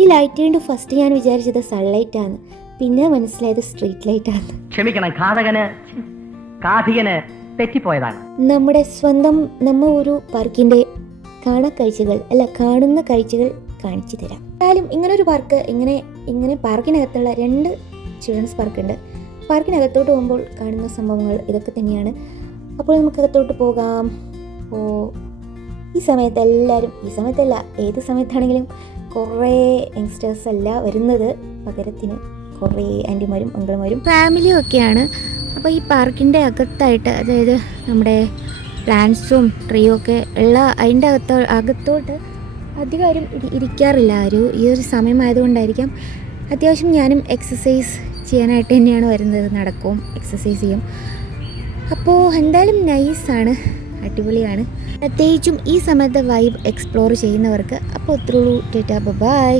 ഈ ലൈറ്റ് കണ്ട് ഫസ്റ്റ് ഞാൻ വിചാരിച്ചത് സൺലൈറ്റ് ആണ്, പിന്നെ മനസ്സിലായത് സ്ട്രീറ്റ് ലൈറ്റ് ആണ്. ക്ഷമിക്കണം, കാഥികന് തെറ്റിപ്പോയതാണ്. നമ്മുടെ സ്വന്തം ഒരു പാർക്കിന്റെ കാണുന്ന കാഴ്ചകൾ കാണിച്ചു തരാം. എന്നാലും ഇങ്ങനെ ഒരു പാർക്ക്, ഇങ്ങനെ പാർക്കിനകത്തുള്ള 2 ചിൽഡ്രൻസ് പാർക്കുണ്ട്. പാർക്കിനകത്തോട്ട് പോകുമ്പോൾ കാണുന്ന സംഭവങ്ങൾ ഇതൊക്കെ തന്നെയാണ്. അപ്പോൾ നമുക്ക് അകത്തോട്ട് പോകാം. അപ്പോൾ ഈ സമയത്തല്ല, ഏത് സമയത്താണെങ്കിലും കുറേ യങ്സ്റ്റേഴ്സ് അല്ല വരുന്നത്, പകരത്തിന് കുറേ ആൻറ്റിമാരും അങ്കിൾമാരും ഫാമിലിയും ഒക്കെയാണ്. അപ്പോൾ ഈ പാർക്കിൻ്റെ അകത്തായിട്ട്, അതായത് നമ്മുടെ പ്ലാന്റ്സും ട്രീയും ഒക്കെ ഉള്ള അതിൻ്റെ അകത്തോട്ട് അധികം ഇരിക്കാറില്ല ആരും. ഈ ഒരു സമയമായതുകൊണ്ടായിരിക്കാം. അത്യാവശ്യം ഞാനും എക്സസൈസ് ചെയ്യാനായിട്ട് തന്നെയാണ് വരുന്നത്, നടക്കും, എക്സസൈസ് ചെയ്യും. അപ്പോൾ എന്തായാലും നൈസാണ്, അടിപൊളിയാണ്, പ്രത്യേകിച്ചും ഈ സമയത്തെ വൈബ് എക്സ്പ്ലോർ ചെയ്യുന്നവർക്ക്. അപ്പോൾ ഒത്തിരി ടാറ്റാ ബൈ.